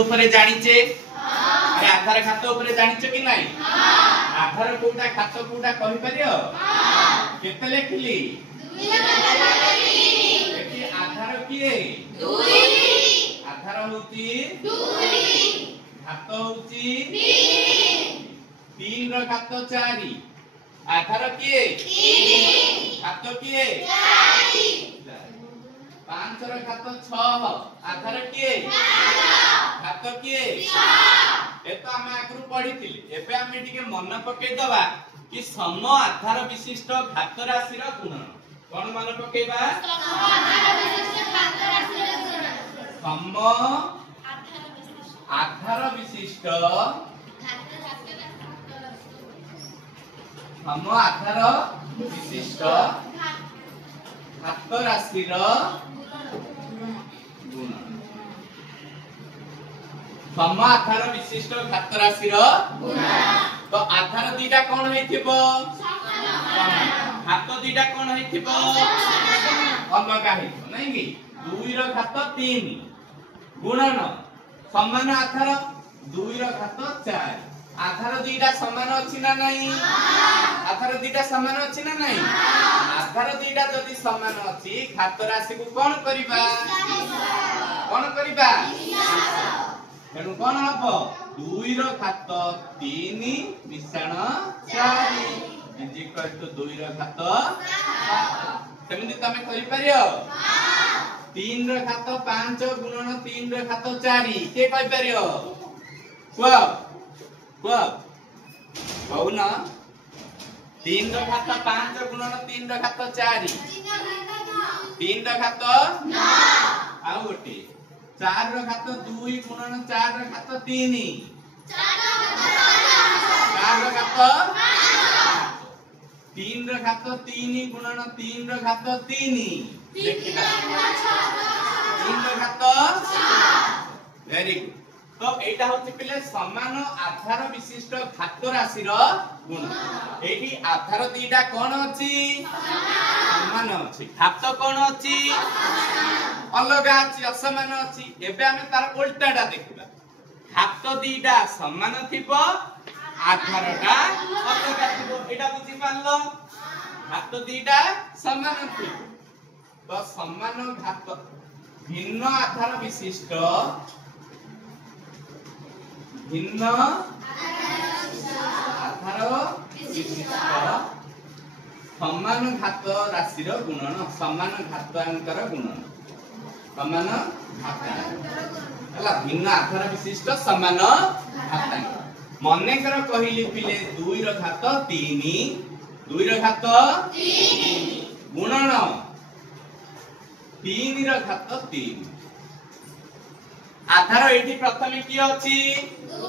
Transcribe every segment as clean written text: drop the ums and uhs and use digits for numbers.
ऊपर जानिचे अरे आधार खाता ऊपर जानिचे कि नहीं आधार कोटा खाता कोटा कहि परियो केते लेखिली 2 एठी आधार किए 2 आधार होती 2 खाता होती 3 रो खाता 4 आधार किए 3 खाता किए 4 5 रो खाता 6 आधार किए 4 खाता किए 6 एतो हम आगरु पढिथिली एबे हम टिके मन पके दबा कि सम आधार विशिष्ट घात राशि रो गुणन कोन मन पकेबा सम आधार विशिष्ट सम आधार विशिष्ट घात राशि रो गुणन सम आधार विशिष्ट घात राशि रो गुणन तो आधार दीटा कोन हेथिबो घात दीटा कोन हेथिबो अलगा हेथिबो नै कि 2 रो घात 3 गुणन समान आधार 2 रो घात 4 आधार दीटा समान अछि ना नहीं आधार दीटा समान अछि ना नहीं आधार दीटा जदि समान अछि घात राशि को कोन करिबा तेणु कौन हम 2 रो घात 3 मिश्रण 4 इज इक्वल टू 2 रो घात 7 सेमिति तमे करि परियो 3 रो घात 5 गुणन 3 रो घात 4 के कहि परियो को ना 3 रो घात 5 गुणन 3 रो घात 4 3 रो घात 9 आ गोटी 4 रो घात 2 गुणन 4 रो घात 3 4 रो घात 3 रो घात 3 गुणन 3 रो घात 3 देखिला 3 रो घात वेरी गुड तो एटा होछि पिले समान आधार विशिष्ट घात राशि रो गुण एठी आधार दीटा कोन अछि समान अछि घात कोन अछि अलगा अछि असमान अछि एबे हम तार उल्टाटा देखिबा घात दीटा समान थिबो आधारटा अलगा थिबो एटा बुझि पारलो घात दीटा समान थिबो तो समान घात भिन्न आधार विशिष्ट भिन्न आधार विशिष्ट समान घात राशि रो गुणन समान घातांकर गुणन समान घातांक हला भिन्न आधार विशिष्ट समान घातांक मने कर कहिली पिले 2 रो घात 3 2 रो घात 3 गुणन 3 रो घात 3 आधार एठी प्रथमे की अछि 2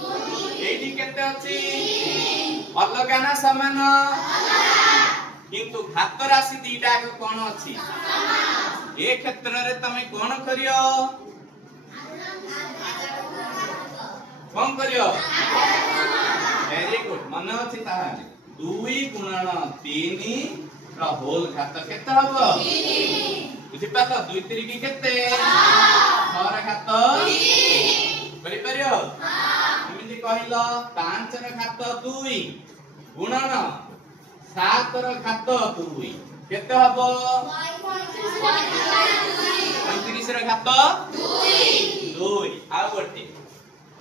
एठी केते अछि अलगा ना समान किंतु घात राशि दीटा के कोन अछि ए क्षेत्र रे तमे कोन करियो कोन करियो वेरी गुड मन अछि ताहाले 2 गुणन 3 रो होल घात केते हबो 3 बुझि पालो 2 3 की केते 6 रो घात 3 करि परियो एमिति कहिलो 5 रो घात 2 गुणन 7 रो घात 2 केते हबो 35 रो घात 2 आ गोटे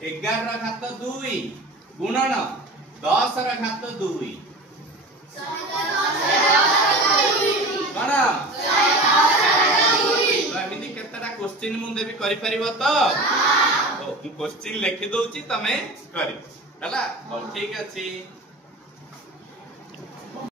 11 रो घात 2 गुणन 10 रो घात 2 कोन एमिति केतेटा क्वेश्चन मु देबी करि परिबो तो क्वेश्चन लिखि दोची तमे करियो हला ठीक अछि।